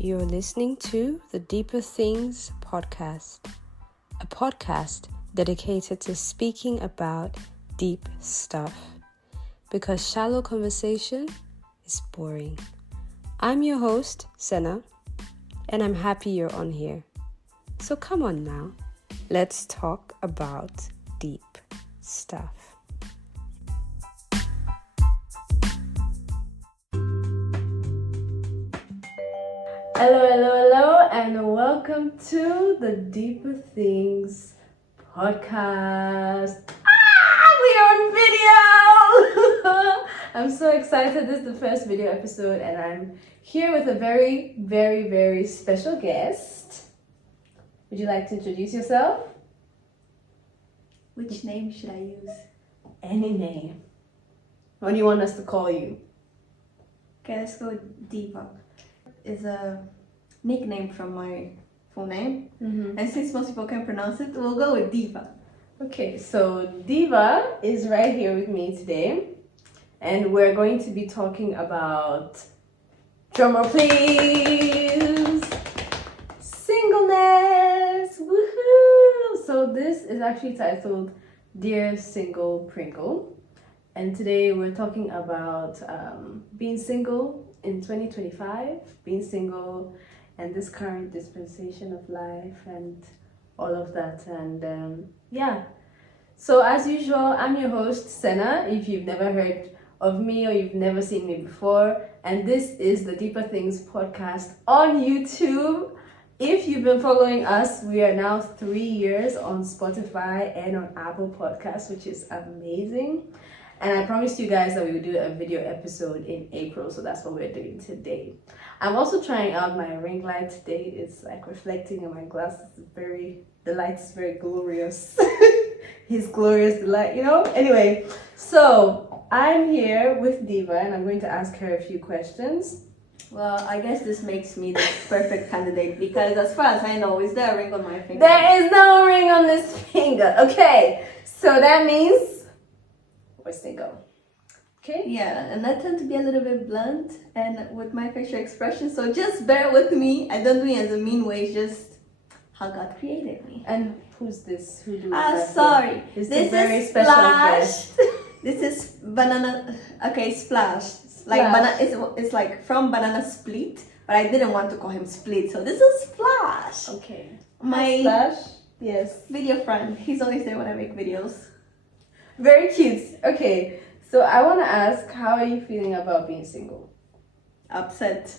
You're listening to the Deeper Things podcast, a podcast dedicated to speaking about deep stuff, because shallow conversation is boring. I'm your host, Senna, and I'm happy you're on here. So come on now, let's talk about deep stuff. Hello, and welcome to the Deeper Things podcast. We're on video! I'm so excited. This is the first video episode, and I'm here with a very, very, very special guest. Would you like to introduce yourself? Which name should I use? Any name. What do you want us to call you? Okay, let's go with Diva. Is a nickname from my full name. And since most people can pronounce it, we'll go with Diva. Okay, so Diva is right here with me today, and we're going to be talking about, drumroll please, singleness. Woohoo! So this is actually titled Dear Single Pringle, and today we're talking about being single in 2025, being single and this current dispensation of life and all of that. And so as usual, I'm your host, Senna, if you've never heard of me or you've never seen me before, and this is the Deeper Things podcast on YouTube. If you've been following us, we are now 3 years on Spotify and on Apple Podcasts, which is amazing. And I promised you guys that we would do a video episode in April, so that's what we're doing today. I'm also trying out my ring light today. It's like reflecting in my glasses. The light is very glorious. His glorious delight, you know? Anyway, so I'm here with Diva, and I'm going to ask her a few questions. Well, I guess this makes me the perfect candidate because as far as I know, is there a ring on my finger? There is no ring on this finger. Okay, so that means we're single. Okay? Yeah, and I tend to be a little bit blunt and with my facial expression, so just bear with me. I don't do it as a mean way, it's just how God created me. And who's this? Who do we have sorry. here? This is very special guest. This is banana. Okay, Splash. Like it's like from Banana Split, but I didn't want to call him Split, so this is Splash. Okay. My Splash? Yes. video friend. He's always there when I make videos. Very cute. Okay, so I want to ask, how are you feeling about being single? Upset.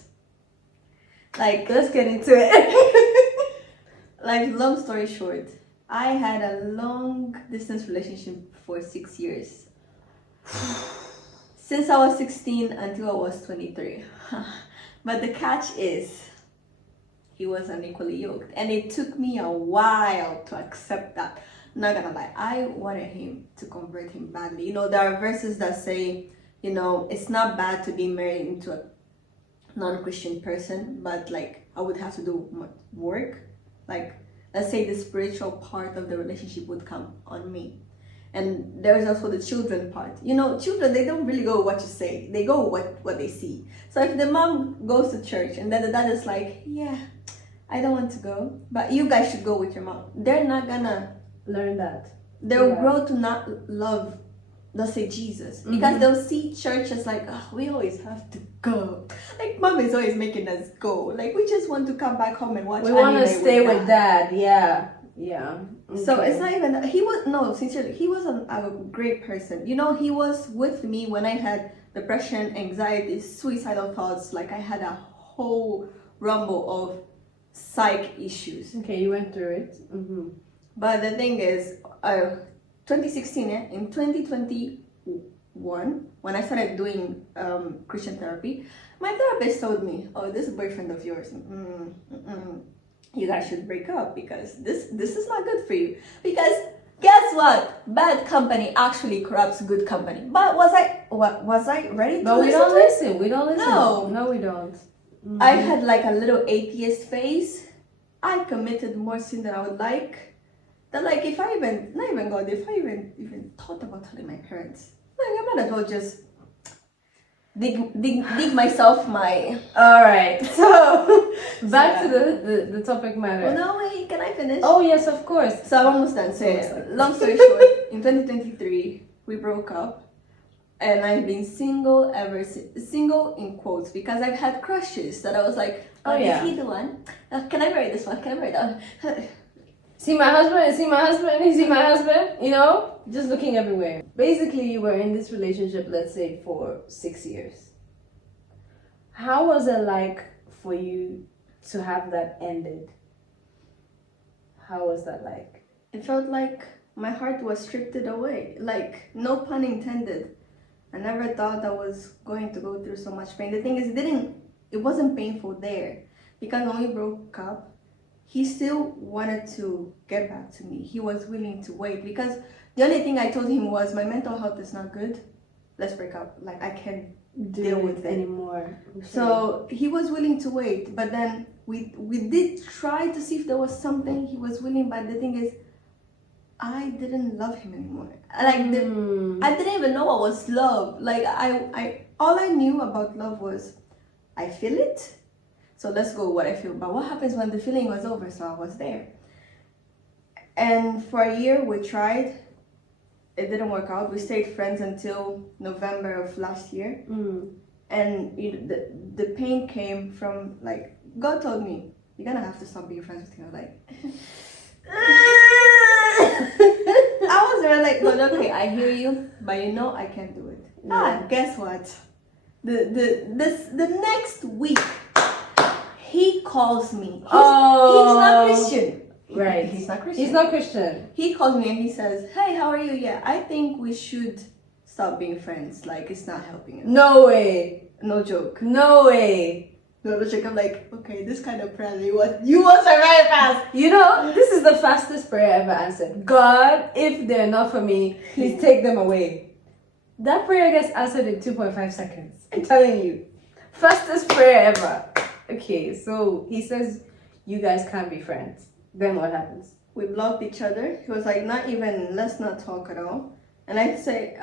Like, let's get into it. Like, long story short, I had a long distance relationship for 6 years. Since I was 16 until I was 23. But the catch is, he was unequally yoked. And it took me a while to accept that. Not gonna lie, I wanted him to convert him badly. You know, there are verses that say, you know, it's not bad to be married into a non-Christian person, but like I would have to do work. Like, let's say the spiritual part of the relationship would come on me. And there's also the children part. You know, children, they don't really go what you say. They go what they see. So if the mom goes to church and then the dad is like, yeah, I don't want to go, but you guys should go with your mom. They're not gonna learn that. They'll grow to not love, let's say, Jesus. Because they'll see church as like, oh, we always have to go. Like, mom is always making us go. Like, we just want to come back home and watch anime. We want to stay with dad. Yeah. Okay. So it's not even, sincerely, he was a great person. You know, he was with me when I had depression, anxiety, suicidal thoughts. Like, I had a whole rumble of psych issues. Okay, you went through it. But the thing is, 2016, in 2021, when I started doing Christian therapy, my therapist told me, oh, this boyfriend of yours, you guys should break up because this is not good for you. Because guess what? Bad company actually corrupts good company. But was I ready to But we don't listen. We don't listen. No, we don't. I had like a little atheist phase. I committed more sin than I would like. That like if I even thought about telling my parents, like I might as well dig myself my. All right. So Back to the topic matter. Oh no, wait, can I finish? Oh yes, of course. So I'm almost done. So yeah, long story short, in 2023 we broke up, and I've been single ever since. Single in quotes, because I've had crushes that I was like, oh yeah, is he the one? Can I marry this one? Can I marry that one? See my husband, see my husband, see my husband, you know? Just looking everywhere. Basically, you were in this relationship, let's say, for 6 years. How was it like for you to have that ended? How was that like? It felt like my heart was stripped away. Like, no pun intended. I never thought I was going to go through so much pain. The thing is, it wasn't painful there. Because when we broke up, he still wanted to get back to me. He was willing to wait, because the only thing I told him was, my mental health is not good. Let's break up. Like, I can't deal with it anymore. Okay. So he was willing to wait, but then we did try to see if there was something he was willing. But the thing is, I didn't love him anymore. Like I didn't even know what was love. Like I all I knew about love was, I feel it, so let's go with what I feel. But what happens when the feeling was over? So I was there. And for a year we tried. It didn't work out. We stayed friends until November of last year. And the pain came from, like, God told me, you're gonna have to stop being friends with him. I was like, I was really like, God, okay, I hear you, but you know I can't do it. Yeah. Guess what? The next week, he calls me. He's not Christian. Right. He's not Christian. He's not Christian. He calls me and he says, hey, how are you? Yeah, I think we should stop being friends. Like, it's not helping us. No way. No joke. No way. No joke. I'm like, okay, this kind of prayer, you answer very fast. You know, this is the fastest prayer I ever answered. God, if they're not for me, please take them away. That prayer gets answered in 2.5 seconds. I'm telling you. Fastest prayer ever. Okay, so he says you guys can't be friends. Then what happens? We blocked each other. He was like, not even, let's not talk at all. And I'd say,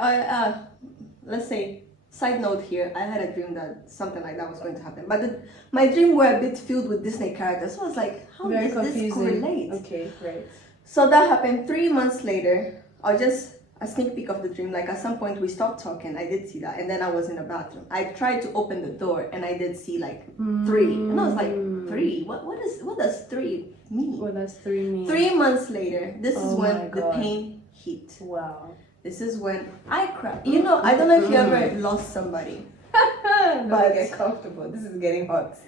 let's say, side note here, I had a dream that something like that was going to happen. But my dream were a bit filled with Disney characters. So I was like, how Very does confusing. this correlate? Okay, right. So that happened 3 months later. Or just a sneak peek of the dream. Like, at some point we stopped talking. I did see that. And then I was in the bathroom. I tried to open the door and I did see like 3. And I was like, 3? What does 3 mean? What does 3 mean? 3 months later, this is when my the God. pain hit. Wow. This is when I cried. You know, I don't know if you ever lost somebody. But get comfortable. This is getting hot.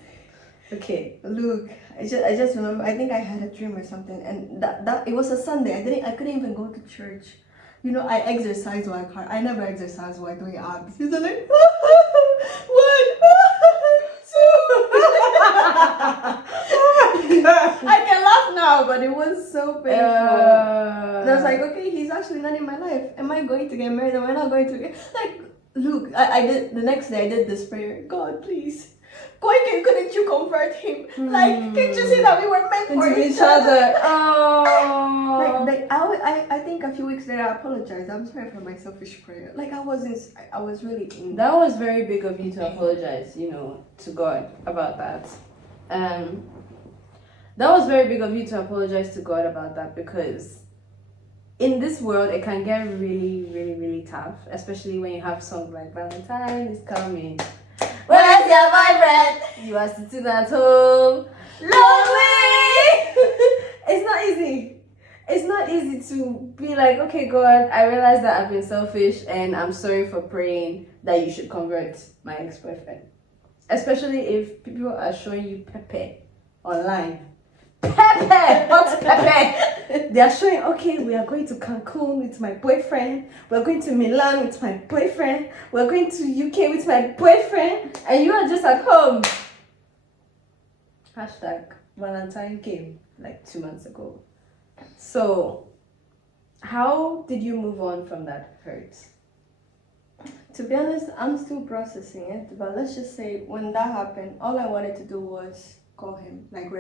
Okay. Look, I just remember, I think I had a dream or something, and that it was a Sunday. I couldn't even go to church. You know, I exercise while I cry. I never exercise while doing abs. He's like, 1, 2. I can laugh now, but it was so painful. And I was like, okay, he's actually not in my life. Am I going to get married? Am I not going to get... Like, look, I did, the next day I did this prayer. God, please. Couldn't you convert him? Like, can't you see that we were meant for each other? Oh. I think a few weeks later I apologized. I'm sorry for my selfish prayer. Like, I was really in... That was very big of you to apologize, you know, to God about that. That was very big of you to apologize to God about that, because in this world it can get really, really, really tough, especially when you have songs like Valentine is coming. Where's your boyfriend? You are sitting at home. Lonely! It's not easy. It's not easy to be like, okay, God, I realize that I've been selfish and I'm sorry for praying that you should convert my ex-boyfriend. Especially if people are showing you Pepe online. Pepe! What's Pepe? They are showing, okay, we are going to Cancun with my boyfriend. We're going to Milan with my boyfriend. We're going to UK with my boyfriend. And you are just at home. Hashtag Valentine came like 2 months ago. So, how did you move on from that hurt? To be honest, I'm still processing it. But let's just say when that happened, all I wanted to do was call him. Like,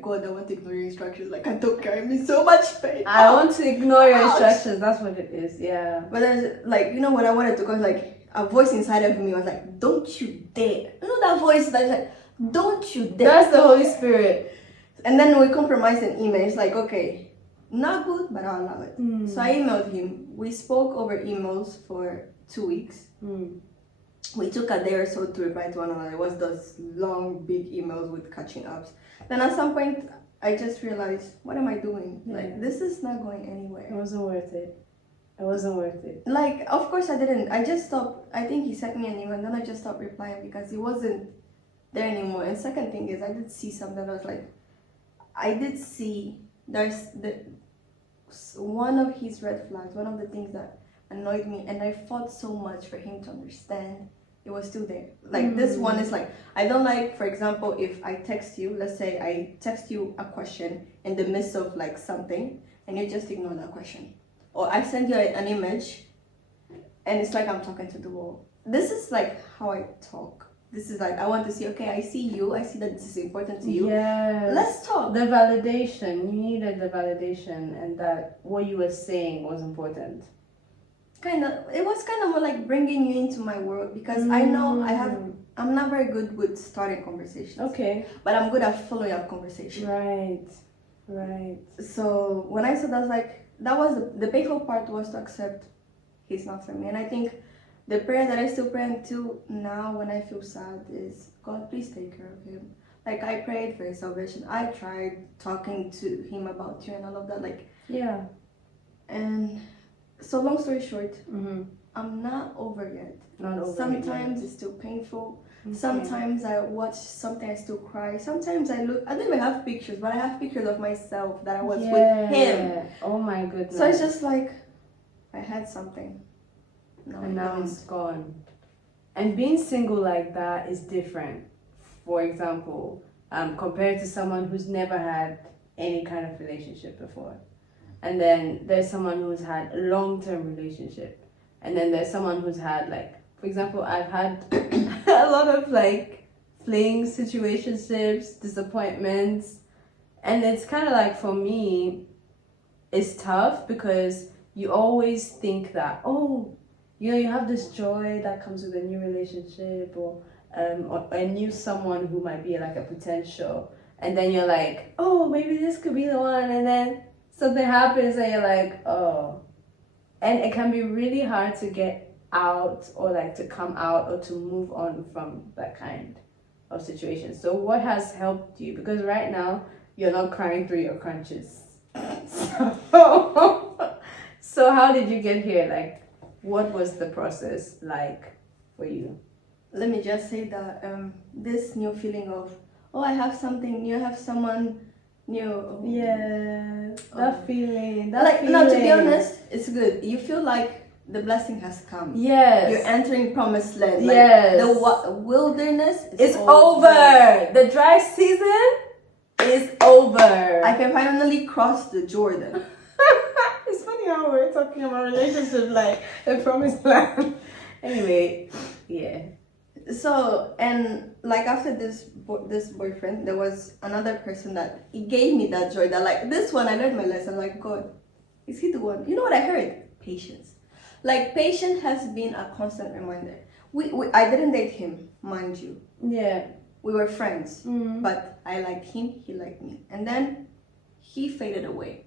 God, I want to ignore your instructions. Like, I don't care. I'm in so much pain. I want to ignore your instructions. That's what it is. Yeah. But there's, like, you know, when I wanted to go, like, a voice inside of me was like, don't you dare. You know that voice that's like, Don't you dare. That's the Holy Spirit. And then we compromised in email. It's like, okay, not good, but I'll allow it. So I emailed him. We spoke over emails for 2 weeks. We took a day or so to reply to one another. It was those long, big emails with catching ups. Then at some point, I just realized, what am I doing? Yeah. Like, this is not going anywhere. It wasn't worth it. It wasn't worth it. Like, of course I didn't. I just stopped. I think he sent me an email and then I just stopped replying because he wasn't there anymore. And second thing is, I did see something that was like, I did see one of his red flags, one of the things that annoyed me, and I fought so much for him to understand. It was still there. Like this one is like, I don't like, for example, if I text you, let's say I text you a question in the midst of like something and you just ignore that question. Or I send you an image and it's like I'm talking to the wall. This is like how I talk. This is like, I want to see, okay, I see you. I see that this is important to you. Yes. Let's talk. The validation. You needed the validation and that what you were saying was important. It was kind of more like bringing you into my world because I know I'm not very good with starting conversations. Okay. But I'm good at following up conversation. Right. So when I said that, I was like, that was the painful part was to accept he's not for me. And I think the prayer that I still pray until now when I feel sad is, God, please take care of him. Like I prayed for his salvation. I tried talking to him about you and all of that. Like, yeah. And so long story short, I'm not over yet. Not over Sometimes it's still painful. Okay. Sometimes I watch something, I still cry. Sometimes I don't even have pictures, but I have pictures of myself that I was with him. Oh my goodness. So it's just like, I had something. And now it's gone. And being single like that is different. For example, compared to someone who's never had any kind of relationship before. And then there's someone who's had a long-term relationship. And then there's someone who's had like, for example, I've had a lot of like flings, situationships, disappointments. And it's kind of like for me, it's tough because you always think that, you have this joy that comes with a new relationship or a new someone who might be like a potential. And then you're like, maybe this could be the one. And then something happens and you're like, and it can be really hard to get out or like to come out or to move on from that kind of situation. So what has helped you? Because right now you're not crying through your crunches. So how did you get here? Like, what was the process like for you? Let me just say that this new feeling of, I have something new, I have someone new. Yeah, that feeling. No, to be honest, it's good. You feel like the blessing has come. Yes. You're entering promised land. Like, yes. The wilderness is over. The dry season is over. I can finally cross the Jordan. It's funny how we're talking about relationships like a promised land. Anyway, yeah. So, and like after this boyfriend, there was another person that he gave me that joy. That like this one, I learned my lesson. Like, God, is he the one? You know what I heard? Patience. Like patience has been a constant reminder. I didn't date him, mind you. Yeah. We were friends, but I liked him, he liked me, and then he faded away.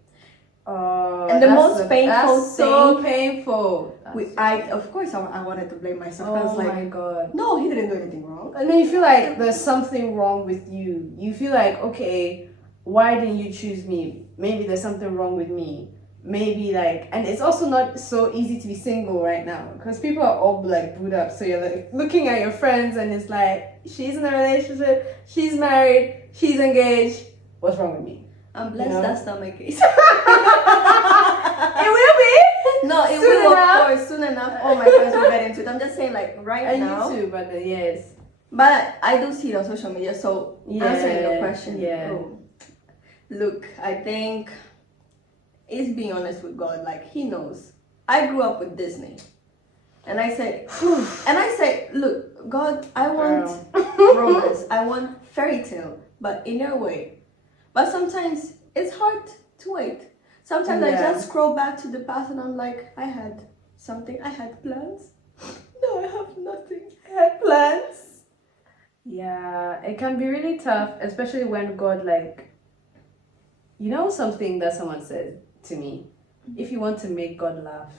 And the most painful that's so painful. Of course I wanted to blame myself. I was like, my God. No, he didn't do anything wrong. And then you feel like there's something wrong with you. You feel like, okay, why didn't you choose me? Maybe there's something wrong with me. Maybe like, and it's also not so easy to be single right now because people are all like booed up. So you're like looking at your friends and it's like, she's in a relationship, she's married, she's engaged. What's wrong with me? I'm blessed that's not my case. It will be. No, it will of course soon enough. All my friends will get into it. I'm just saying like right now. And you too, but yes. But I do see it on social media. So answering your question, look, I think it's being honest with God. Like He knows. I grew up with Disney, and I say, look, God, I want romance. I want fairy tale, but in your way. But sometimes it's hard to wait. Sometimes I just scroll back to the past and I'm like, I had something. I had plans. No, I have nothing. I had plans. Yeah, it can be really tough, especially when God, like, something that someone said to me. If you want to make God laugh,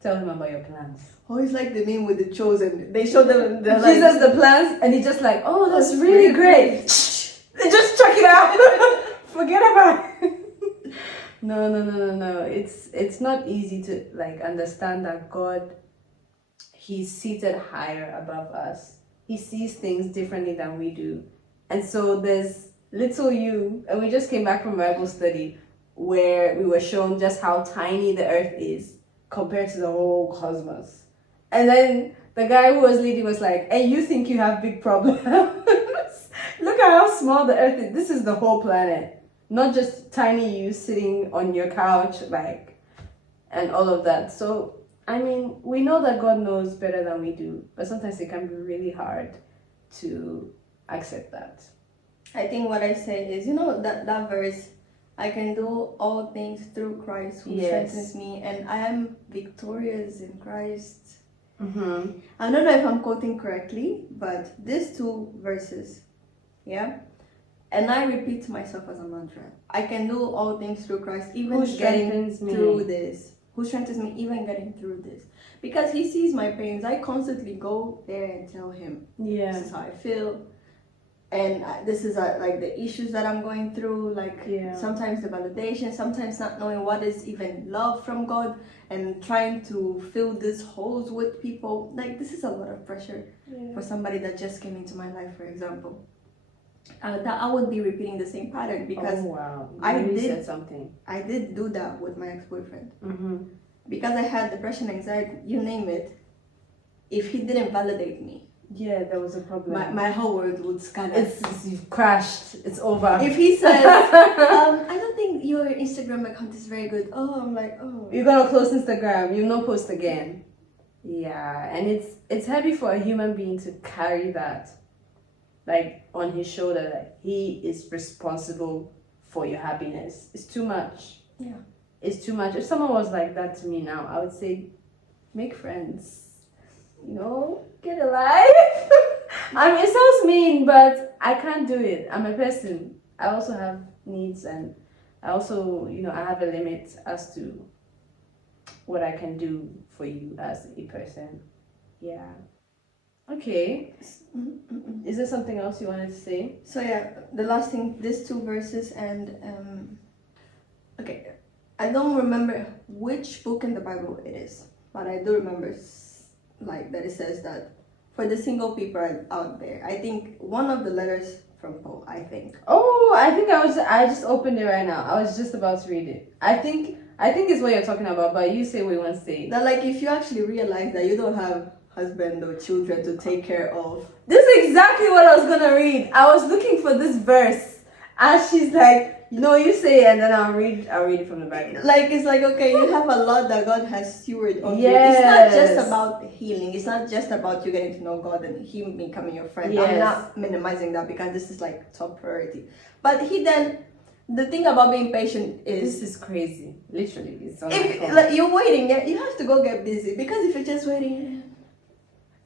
tell him about your plans. Oh, it's like the meme with the chosen. They show them the Jesus the plans, and he's just like, oh, that's really great. They just chuck it out. Forget about it. No. It's not easy to like understand that God, he's seated higher above us. He sees things differently than we do. And so there's little you, and we just came back from Bible study where we were shown just how tiny the earth is compared to the whole cosmos. And then the guy who was leading was like, hey, you think you have big problems? Look at how small the earth is. This is the whole planet. Not just tiny you sitting on your couch, like, and all of that. So, I mean, we know that God knows better than we do, but sometimes it can be really hard to accept that. I think what I say is, that verse, I can do all things through Christ who strengthens me, and I am victorious in Christ. Mm-hmm. I don't know if I'm quoting correctly, but these two verses, yeah? And I repeat to myself as a mantra, I can do all things through Christ, even getting through this. Who strengthens me, even getting through this. Because he sees my pains. I constantly go there and tell him, this is how I feel. And this is like the issues that I'm going through, sometimes the validation, sometimes not knowing what is even love from God, and trying to fill these holes with people. Like, this is a lot of pressure for somebody that just came into my life, for example. That I would be repeating the same pattern because said something. I did do that with my ex-boyfriend. Mm-hmm. Because I had depression, anxiety, you name it. If he didn't validate me, there was a problem. My whole world would scatter. You've crashed. It's over. If he says, I don't think your Instagram account is very good. Oh, I'm like, oh. You're gonna close Instagram. You'll not post again. Yeah, and it's heavy for a human being to carry that, like, on his shoulder. Like, he is responsible for your happiness. It's too much. Yeah. It's too much. If someone was like that to me now, I would say, make friends. Get a life. I mean, it sounds mean, but I can't do it. I'm a person. I also have needs, and I also, I have a limit as to what I can do for you as a person. Yeah. Okay. Is there something else you wanted to say? So the last thing, these two verses, and okay, I don't remember which book in the Bible it is, but I do remember that it says that for the single people out there, I think one of the letters from Paul, I think. Oh, I just opened it right now. I was just about to read it. I think it's what you're talking about, but you say what you want to say. That, like, if you actually realize that you don't have husband or children to take care of. This is exactly what I was gonna read. I was looking for this verse, and she's like, you say it, and then I'll read it from the Bible. Like, it's like, okay, you have a lot that God has stewarded on you. It's not just about healing. It's not just about you getting to know God and Him becoming your friend. Yes. I'm not minimizing that because this is like top priority. But the thing about being patient is, this is crazy. Literally, it's on if like you're waiting, you have to go get busy, because if you're just waiting.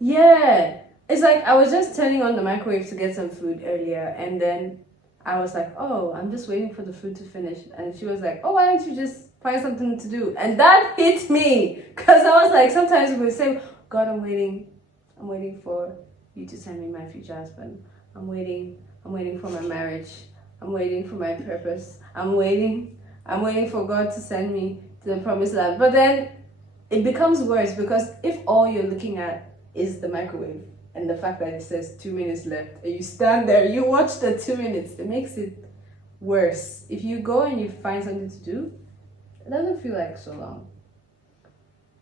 Yeah, it's like I was just turning on the microwave to get some food earlier, and then I was like, oh, I'm just waiting for the food to finish. And she was like, oh, why don't you just find something to do? And that hit me. Because I was like, sometimes we say, God, I'm waiting for you to send me my future husband. I'm waiting for my marriage. I'm waiting for my purpose. I'm waiting for God to send me to the promised land. But then it becomes worse, because if all you're looking at is the microwave, and the fact that it says 2 minutes left, and you stand there, you watch the 2 minutes, it makes it worse. If you go and you find something to do, it doesn't feel like so long.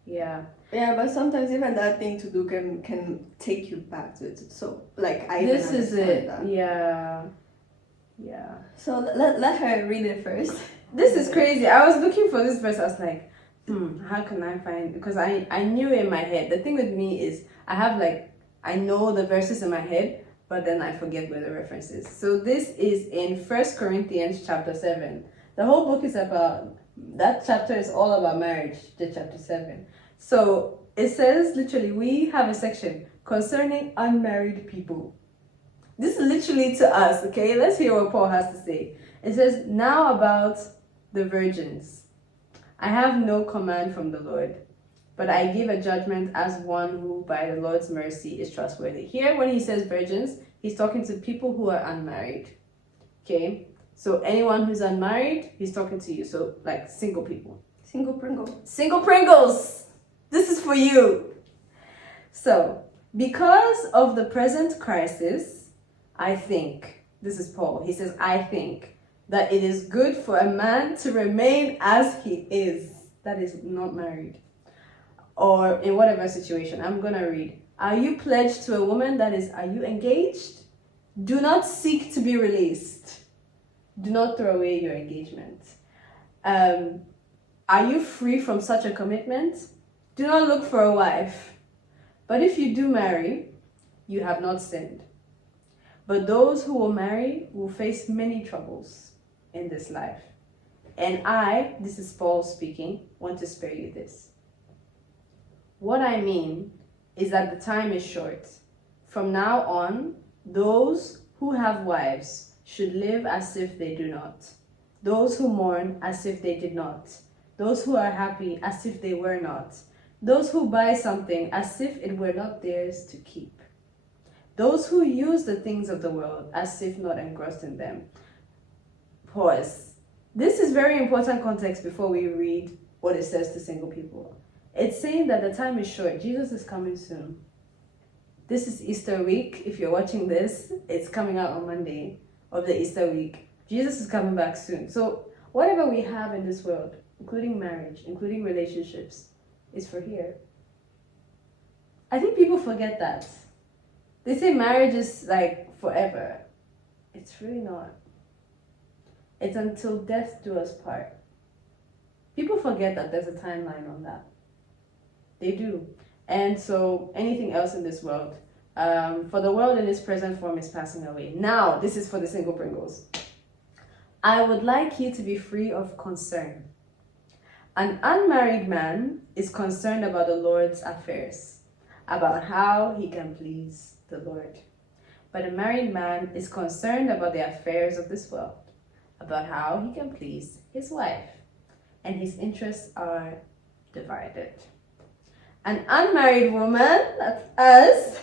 Yeah. Yeah, but sometimes even that thing to do can take you back to it. So, like, this is it. That. Yeah. So let her read it first. This is crazy. I was looking for this verse. I was like, how can I find? Because I knew it in my head. The thing with me is I know the verses in my head, but then I forget where the reference is. So this is in 1 Corinthians chapter 7. The whole book is about, that chapter is all about marriage, the chapter 7. So it says, literally, we have a section concerning unmarried people. This is literally to us, okay? Let's hear what Paul has to say. It says, now about the virgins. I have no command from the Lord, but I give a judgment as one who by the Lord's mercy is trustworthy. Here, when he says virgins, he's talking to people who are unmarried, okay? So anyone who's unmarried, he's talking to you. So like single people. Single Pringle. Single Pringles! This is for you. So, because of the present crisis, I think, this is Paul, he says, I think that it is good for a man to remain as he is, that is not married, or in whatever situation. I'm going to read. Are you pledged to a woman? That is, are you engaged? Do not seek to be released. Do not throw away your engagement. Are you free from such a commitment? Do not look for a wife. But if you do marry, you have not sinned. But those who will marry will face many troubles in this life. And I, this is Paul speaking, want to spare you this. What I mean is that the time is short. From now on, those who have wives should live as if they do not. Those who mourn as if they did not. Those who are happy as if they were not. Those who buy something as if it were not theirs to keep. Those who use the things of the world as if not engrossed in them. Pause. This is very important context before we read what it says to single people. It's saying that the time is short. Jesus is coming soon. This is Easter week. If you're watching this, it's coming out on Monday of the Easter week. Jesus is coming back soon. So whatever we have in this world, including marriage, including relationships, is for here. I think people forget that. They say marriage is like forever. It's really not. It's until death do us part. People forget that there's a timeline on that. They do. And so anything else in this world, for the world in its present form is passing away. Now, this is for the single Pringles. I would like you to be free of concern. An unmarried man is concerned about the Lord's affairs, about how he can please the Lord. But a married man is concerned about the affairs of this world, about how he can please his wife, and his interests are divided. An unmarried woman, that's us,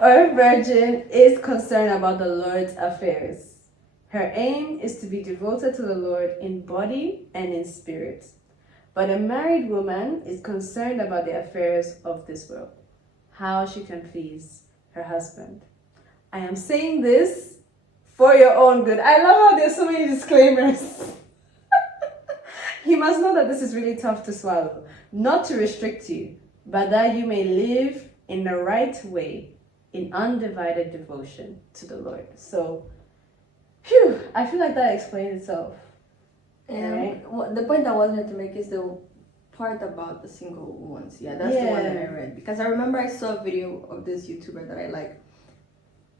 or a virgin, is concerned about the Lord's affairs. Her aim is to be devoted to the Lord in body and in spirit. But a married woman is concerned about the affairs of this world, how she can please her husband. I am saying this for your own good. I love how there's so many disclaimers. You must know that this is really tough to swallow. Not to restrict you, but that you may live in the right way, in undivided devotion to the Lord. So, phew, I feel like that explains itself. Right. The point I wanted to make is the part about the single ones. Yeah, that's the one that I read. Because I remember I saw a video of this YouTuber that I like.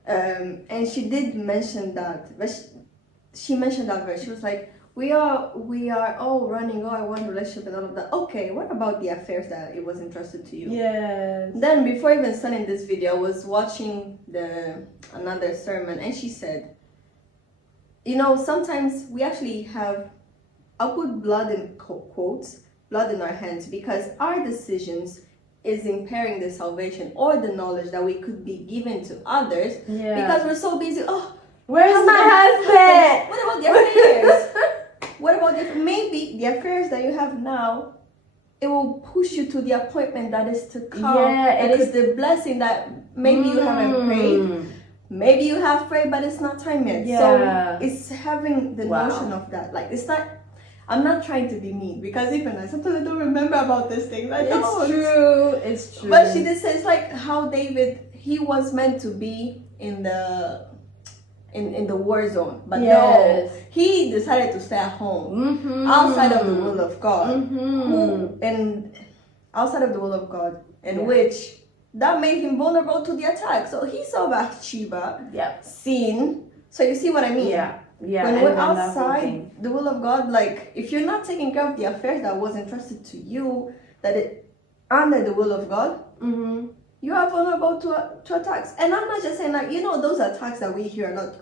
And she did mention that. But she mentioned that verse. She was like, we are all running, I want a relationship and all of that. Okay, what about the affairs that it was entrusted to you? Yes. Then before even starting this video, I was watching another sermon, and she said, sometimes we actually have, I'll put blood in quotes, blood in our hands, because our decisions is impairing the salvation or the knowledge that we could be given to others, because we're so busy. Where's my husband? What about the affairs? What about maybe the affairs that you have now? It will push you to the appointment that is to come. Yeah, it is the blessing that maybe you haven't prayed. Maybe you have prayed, but it's not time yet. Yeah. So it's having the notion of that. Like, it's not. I'm not trying to be mean, because even sometimes I don't remember about these things. It's true. But she did say it's like how David, he was meant to be in the war zone, but no, he decided to stay at home, outside of the will of God, outside of the will of God, which that made him vulnerable to the attack. So he saw Bathsheba, sin. So you see what I mean? Yeah. When we're outside the will of God, like if you're not taking care of the affairs that was entrusted to you, that it under the will of God, You are vulnerable to attacks. And I'm not just saying, like, those attacks that we hear a lot.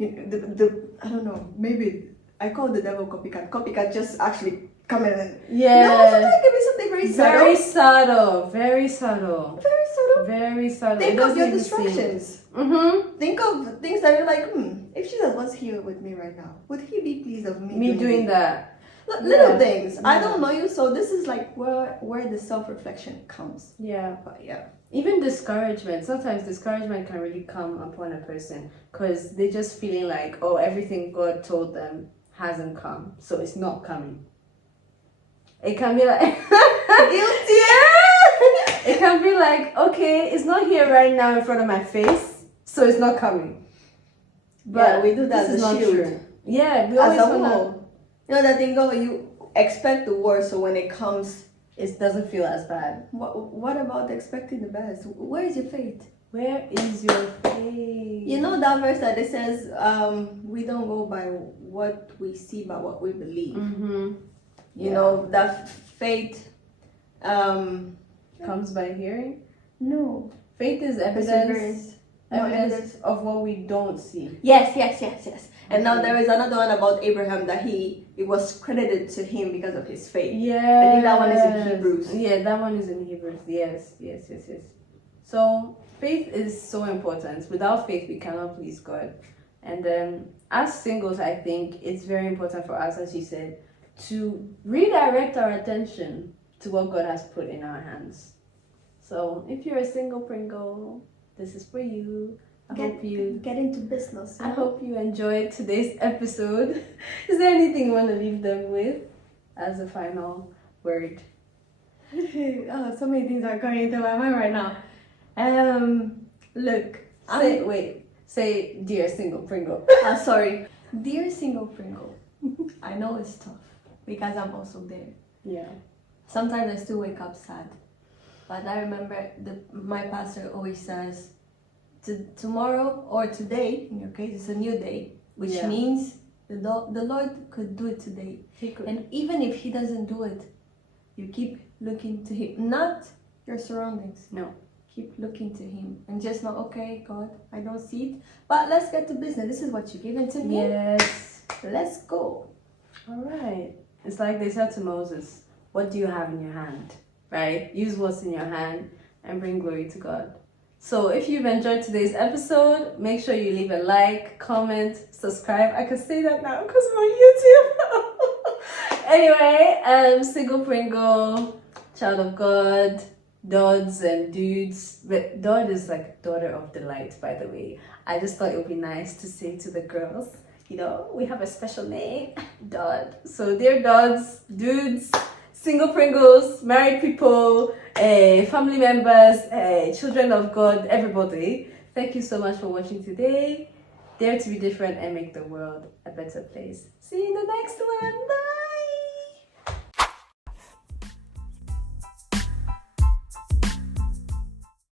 I don't know, maybe I call the devil copycat. Copycat just actually come in and... Yeah. No, sometimes it can be something very subtle. Very subtle. Very subtle. Very subtle. Very subtle. Think of your distractions. Mm-hmm. Think of things that you're like, if Jesus was here with me right now, would he be pleased of me doing that? Little things. I don't know you, so this is like where the self-reflection comes. Yeah. But yeah. Even discouragement. Sometimes discouragement can really come upon a person because they're just feeling like, oh, everything God told them hasn't come, so it's not coming. It can be like Guilty. It can be like, okay, it's not here right now in front of my face, so it's not coming. But yeah, we do that as a shield. True. Yeah, we as always a wall. That thing go, you expect the worst, so when it comes, it doesn't feel as bad. What about expecting the best? Where is your faith? Where is your faith? You know that verse that it says, we don't go by what we see, but what we believe. Mm-hmm. You know, that faith comes by hearing? No. Faith is evidence of what we don't see. Yes. And now there is another one about Abraham that it was credited to him because of his faith. Yeah. I think that one is in Hebrews. Yeah, that one is in Hebrews. Yes. So faith is so important. Without faith, we cannot please God. And as singles, I think it's very important for us, as you said, to redirect our attention to what God has put in our hands. So if you're a single Pringle, this is for you. I hope you get into business. I hope you enjoyed today's episode. Is there anything you want to leave them with as a final word? Oh, so many things are going into my mind right now. Look. Say dear single Pringle. Sorry. Dear single Pringle. I know it's tough because I'm also there. Yeah. Sometimes I still wake up sad. But I remember my pastor always says, tomorrow or today, in your case, it's a new day, which means the Lord could do it today. He could. And even if He doesn't do it, you keep looking to Him, not your surroundings. No. Keep looking to Him and just know, okay, God, I don't see it, but let's get to business. This is what you've given to me. Yes. Let's go. All right. It's like they said to Moses, what do you have in your hand? Right? Use what's in your hand and bring glory to God. So if you've enjoyed today's episode, make sure you leave a like, comment, subscribe. I can say that now because I'm on YouTube. Anyway, single Pringle, child of God, Dodds and dudes. But Dodd is like daughter of delight, by the way. I just thought it would be nice to say to the girls, we have a special name, Dodd. So dear Dodds, dudes, single Pringles, married people, family members, children of God, everybody. Thank you so much for watching today. Dare to be different and make the world a better place. See you in the next